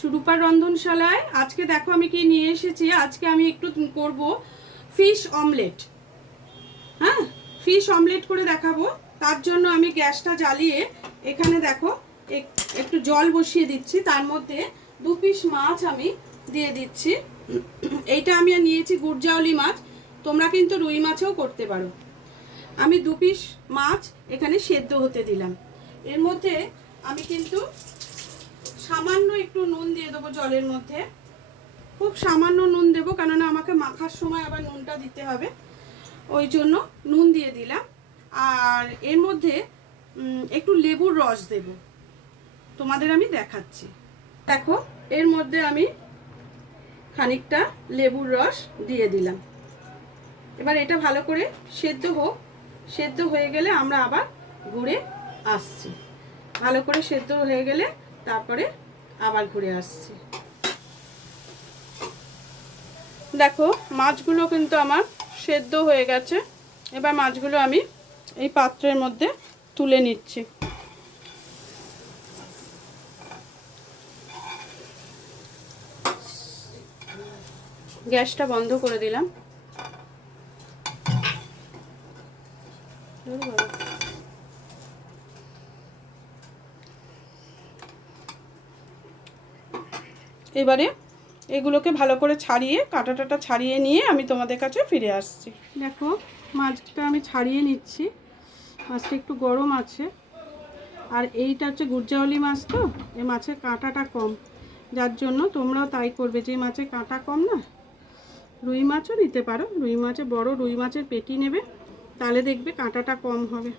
সুরূপার রন্ধনশালায় আজকে দেখো আমি কি নিয়ে এসেছি। আজকে আমি একটু করব ফিশ অমলেট। হ্যাঁ, ফিশ অমলেট করে দেখাবো। তার জন্য আমি গ্যাসটা জ্বালিয়ে এখানে দেখো একটু জল বসিয়ে দিচ্ছি। তার মধ্যে 2 পিস মাছ আমি দিয়ে দিচ্ছি। এইটা আমি নিয়েছি গুড়জাউলি মাছ, তোমরা কিন্তু রুই মাছেও করতে পারো। আমি 2 পিস মাছ এখানে সেদ্ধ হতে দিলাম। এর মধ্যে আমি কিন্তু সামান্য একটু নুন দিয়ে দেবো জলের মধ্যে, খুব সামান্য নুন দেবো, কেননা আমাকে মাখার সময় আবার নুনটা দিতে হবে, ওই জন্য নুন দিয়ে দিলাম। আর এর মধ্যে একটু লেবুর রস দেব, তোমাদের আমি দেখাচ্ছি। দেখো, এর মধ্যে আমি খানিকটা লেবুর রস দিয়ে দিলাম। এবার এটা ভালো করে সেদ্ধ হোক, সেদ্ধ হয়ে গেলে আমরা আবার ঘুরে আসছি। ভালো করে সেদ্ধ হয়ে গেলে তারপরে আবার ঘুরে আসছি। দেখো, মাছগুলো কিন্তু আমার সেদ্ধ হয়ে গেছে। এবার মাছগুলো আমি এই পাত্রের মধ্যে তুলে নিচ্ছি। গ্যাসটা বন্ধ করে দিলাম। এবারে এগুলোকে ভালো করে ছাড়িয়ে কাঁটাটা ছাড়িয়ে নিয়ে আমি তোমাদের কাছে ফিরে আসছি। দেখো, মাছটা আমি ছাড়িয়ে নিচ্ছি। মাছটা একটু গরম আছে, আর এইটা হচ্ছে গুড়জাউলি মাছ, তো এই মাছের কাঁটাটা কম, যার জন্য তোমরাও তাই করবে। যে মাছের কাঁটা কম না, রুই মাছও নিতে পারো। রুই মাছে বড় রুই মাছের পেটি নেবে, তাহলে দেখবে কাঁটাটা কম হবে।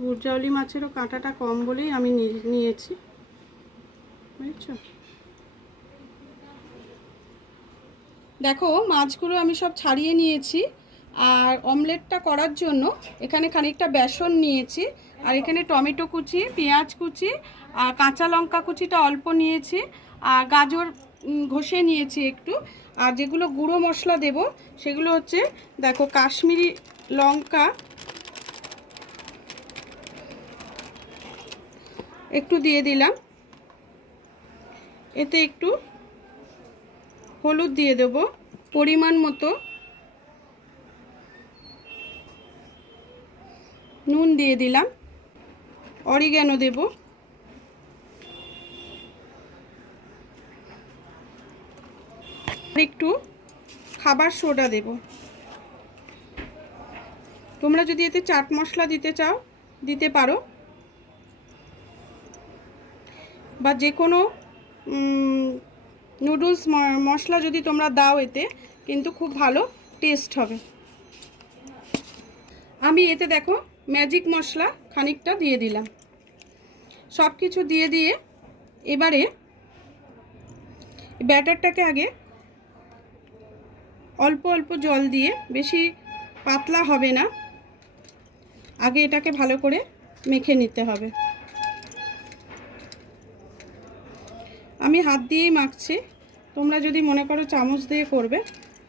গুড়জাউলি মাছেরও কাঁটাটা কম বলেই আমি নিয়েছি, বুঝছো? দেখো, মাছগুলো আমি সব ছাড়িয়ে নিয়েছি। আর অমলেটটা করার জন্য এখানে খানিকটা বেসন নিয়েছি, আর এখানে টমেটো কুচি, পেঁয়াজ কুচি, আর কাঁচা লঙ্কা কুচিটা অল্প নিয়েছি, আর গাজর ঘষে নিয়েছি একটু। আর যেগুলো গুঁড়ো মশলা দেব সেগুলো হচ্ছে, দেখো, কাশ্মীরি লঙ্কা একটু দিয়ে দিলাম, এতে একটু হলুদ দিয়ে দেব পরিমাণ মতো, নুন দিয়ে দিলাম, অরিগ্যানো দেব, আর একটু খাবার সোডা দেব। তোমরা যদি এতে চাট মশলা দিতে চাও দিতে পারো, বা যে কোনো নুডলস মশলা যদি তোমরা দাও এতে কিন্তু খুব ভালো টেস্ট হবে। আমি এতে দেখো ম্যাজিক মশলা খানিকটা দিয়ে দিলাম। সব কিছু দিয়ে দিয়ে এবারে ব্যাটারটাকে আগে অল্প অল্প জল দিয়ে, বেশি পাতলা হবে না, আগে এটাকে ভালো করে মেখে নিতে হবে। আমি হাত দিয়েই মাখছি, তোমরা যদি মনে করো চামচ দিয়ে করবে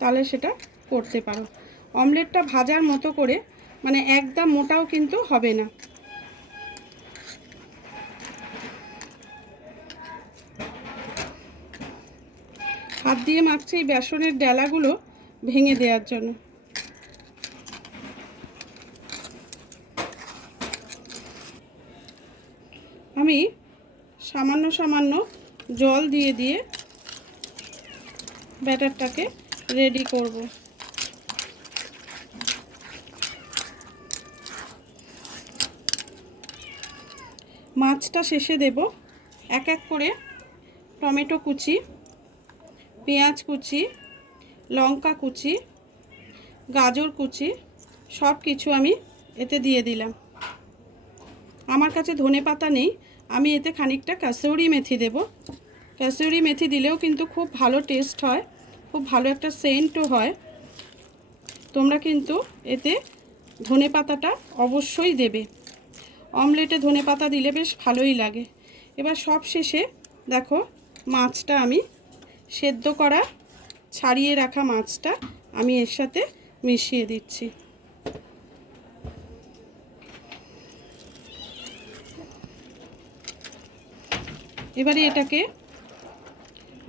তাহলে সেটা করতে পারো। অমলেটটা ভাজার মতো করে, মানে একদম মোটাও কিন্তু হবে না। হাত দিয়ে মাখছি এই বেসনের ডেলাগুলো ভেঙে দেওয়ার জন্য। আমি সামান্য সামান্য জল দিয়ে দিয়ে ব্যাটারটাকে রেডি করব। মাছটা শেষে দেব। এক এক করে টমেটো কুচি, পেঁয়াজ কুচি, লঙ্কা কুচি, গাজর কুচি সব কিছু আমি এতে দিয়ে দিলাম। আমার কাছে ধনেপাতা নেই, আমি এতে খানিকটা কাসুরি মেথি দেব। কাসুরি মেথি দিলেও কিন্তু খুব ভালো টেস্ট হয়, খুব ভালো একটা সেন্টও হয়। তোমরা কিন্তু এতে ধনেপাতাটা অবশ্যই দেবে। অমলেটে ধনেপাতা দিলে বেশ ভালোই লাগে। এবার সব শেষে দেখো, মাছটা আমি সেদ্ধ করা ছাড়িয়ে রাখা মাছটা আমি এর সাথে মিশিয়ে দিচ্ছি। এবারে এটাকে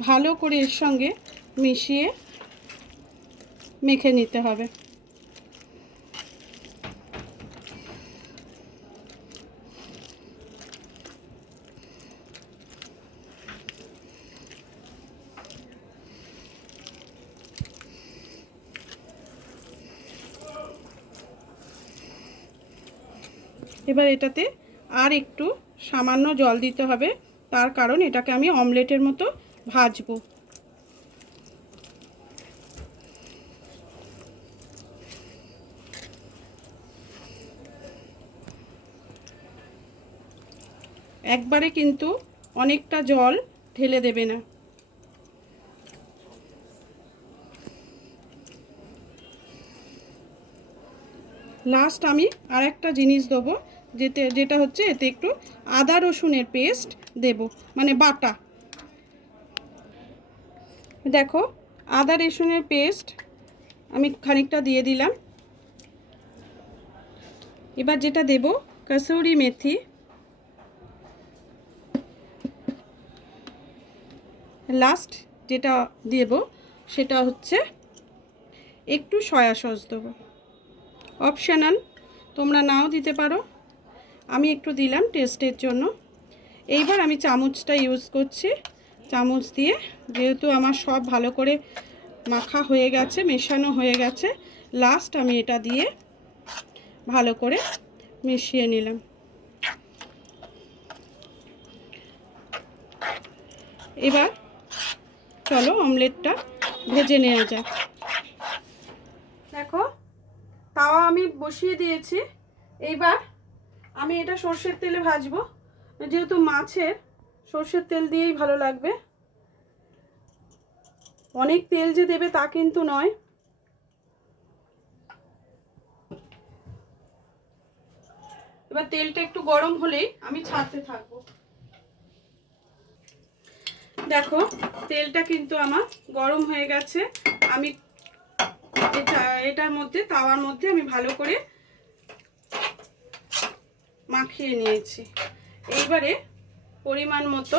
ভালো করে এর সঙ্গে মিশিয়ে মেখে নিতে হবে। এবার এটাতে আর একটু সামান্য জল দিতে হবে, তার কারণ এটাকে আমি অমলেটের মতো ভাজবো। একবারে কিন্তু অনেকটা জল ঢেলে দেবে না। লাস্ট আমি আর একটা জিনিস দেবো, যেটা হচ্ছে এতে একটু আদা রসুনের পেস্ট দেব, মানে বাটা। দেখো আদা রসুনের পেস্ট আমি খানিকটা দিয়ে দিলাম। এবার যেটা দেব কসুরি মেথি, লাস্ট যেটা দেব সেটা হচ্ছে একটু সয়া সস দেবো, অপশনাল, তোমরা নাও দিতে পারো, আমি একটু দিলাম টেস্টের জন্য। এইবার আমি চামচটা ইউজ করছি, চামচ দিয়ে, যেহেতু আমার সব ভালো করে মাখা হয়ে গেছে, মেশানো হয়ে গেছে, লাস্ট আমি এটা দিয়ে ভালো করে মিশিয়ে নিলাম। এবার চলো অমলেটটা ভেজে নেওয়া যাক। দেখো তাওয়া আমি বসিয়ে দিয়েছি। এইবার আমি এটা সর্ষের তেলে ভাজবো, যেহেতু মাছের সর্ষের তেল দিয়েই ভালো লাগবে। অনেক তেল যে দেবে তা কিন্তু নয়। এবার তেলটা একটু গরম হলেই আমি ছাড়তে থাকবো। দেখো তেলটা কিন্তু আমার গরম হয়ে গেছে। আমি এটার মধ্যে, তাওয়ার মধ্যে আমি ভালো করে মাখিয়ে নিয়েছি। এইবারে পরিমাণ মতো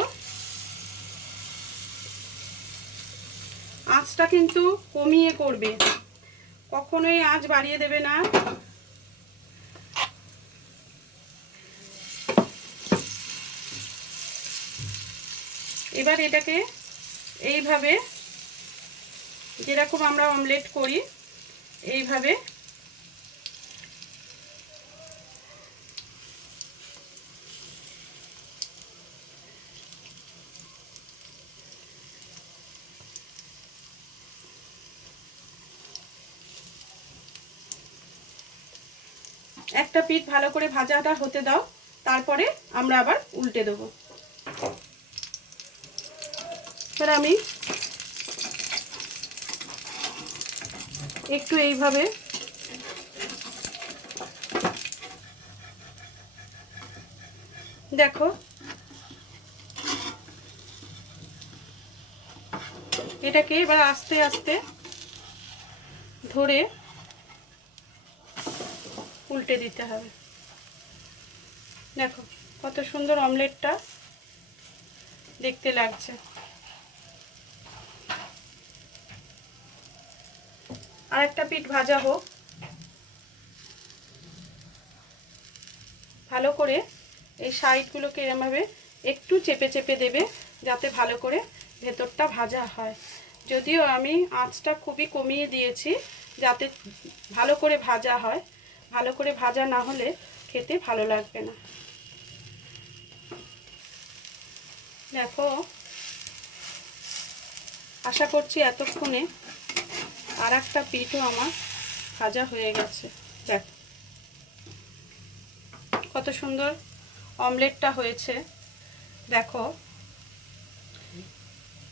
আঁচটা কিন্তু কমিয়ে করবে, কখনোই আঁচ বাড়িয়ে দেবে না। এবার এটাকে এইভাবে, যেরকম আমরা অমলেট করি এইভাবে একটা পিঠ ভালো করে ভাজাটা হতে দাও, তারপরে আমরা আবার উল্টে দেবো। এবার আমি একটু এইভাবে দেখো, এটাকে এবার আস্তে আস্তে ধরে উল্টে দিতে হবে। দেখো কত সুন্দর অমলেটটা দেখতে লাগছে। আর একটা পিঠ ভাজা হোক, ভালো করে এই সাইডগুলোকে এরমভাবে একটু চেপে চেপে দেবে, যাতে ভালো করে ভেতরটা ভাজা হয়। যদিও আমি আঁচটা খুবই কমিয়ে দিয়েছি, যাতে ভালো করে ভাজা হয়। ভালো করে ভাজা না হলে খেতে ভালো লাগবে না। দেখো আশা করছি এতক্ষণে আর একটা পিঠও আমার ভাজা হয়ে গেছে। দেখো কত সুন্দর অমলেটটা হয়েছে। দেখো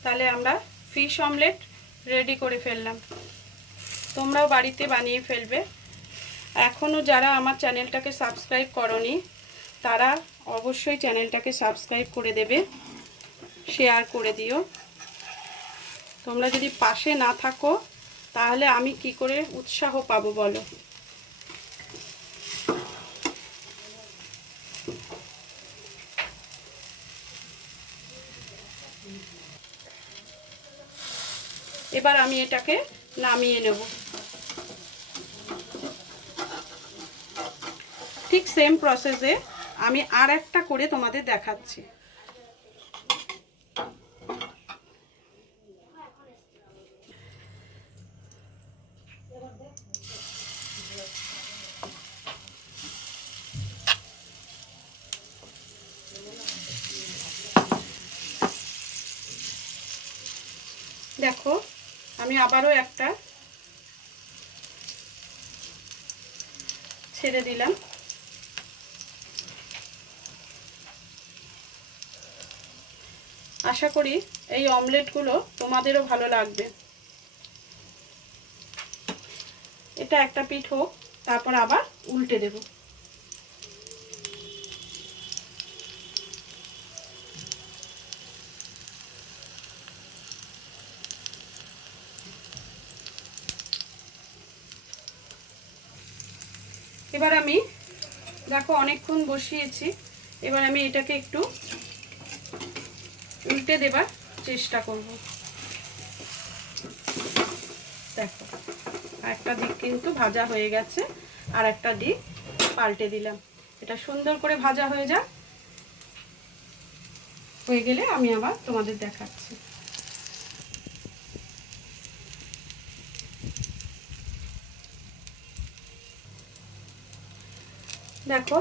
তাহলে আমরা ফিশ অমলেট রেডি করে ফেললাম। তোমরাও বাড়িতে বানিয়ে ফেলবে। এখনও যারা আমার চ্যানেলটাকে সাবস্ক্রাইব করনি তারা অবশ্যই চ্যানেলটাকে সাবস্ক্রাইব করে দেবে, শেয়ার করে দিও। তোমরা যদি পাশে না থাকো তাহলে আমি কি করে উৎসাহ পাবো বলো। এবার আমি এটাকে নামিয়ে নেব। ঠিক সেম প্রসেসে আমি আর একটা করে তোমাদের দেখাচ্ছি। দেখো আমি আবারও একটা ছেড়ে দিলাম। আশা করি এই অমলেটগুলো তোমাদেরও ভালো লাগবে। এটা একটা পিঠ হোক, তারপর আবার উল্টে দেব। এবার আমি দেখো অনেকক্ষণ বসিয়েছি, এবার আমি এটাকে একটু উল্টে দেবার চেষ্টা করব। দেখো একটা দিক কিন্তু ভাজা হয়ে গেছে, আর একটা দিক পাল্টে দিলাম। এটা সুন্দর করে ভাজা হয়ে যাক, হয়ে গেলে আমি আবার তোমাদের দেখাচ্ছি। দেখো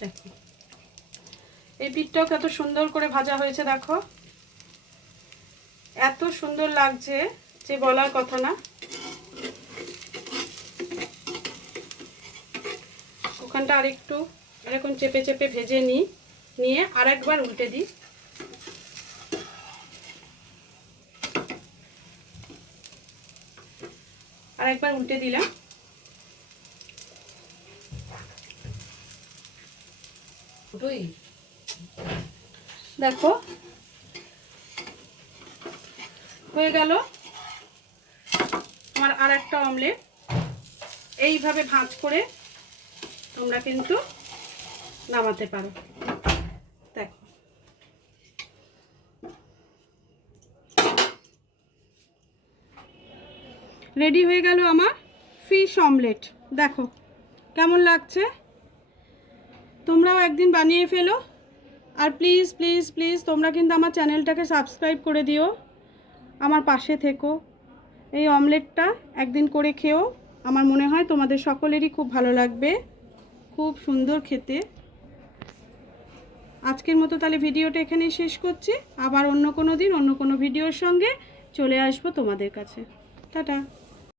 দেখো এই পিঠটাও কত সুন্দর করে ভাজা হয়েছে। দেখো এত সুন্দর লাগছে যে বলার কথা না। ওখানটা আরেকটু এরকম চেপে চেপে ভেজে নিয়ে আরেকবার উল্টে দিই। আরেকবার উল্টে দিলাম। দেখো হয়ে গেল আমার আর একটা অমলেট। এইভাবে ভাঁজ করে তোমরা কিন্তু নামাতে পারো। দেখো রেডি হয়ে গেল আমার ফিশ অমলেট। দেখো কেমন লাগছে, তোমরাও একদিন বানিয়ে ফেলো। আর প্লিজ প্লিজ প্লিজ তোমরা কিন্তু আমার চ্যানেলটাকে সাবস্ক্রাইব করে দিও, আমার পাশে থেকো। এই অমলেটটা একদিন করে খেও, আমার মনে হয় তোমাদের সকলেরই খুব ভালো লাগবে, খুব সুন্দর খেতে। আজকের মতো তাহলে ভিডিওটা এখানেই শেষ করছি। আবার অন্য কোনো দিন অন্য কোনো ভিডিওর সঙ্গে চলে আসবো তোমাদের কাছে। টাটা।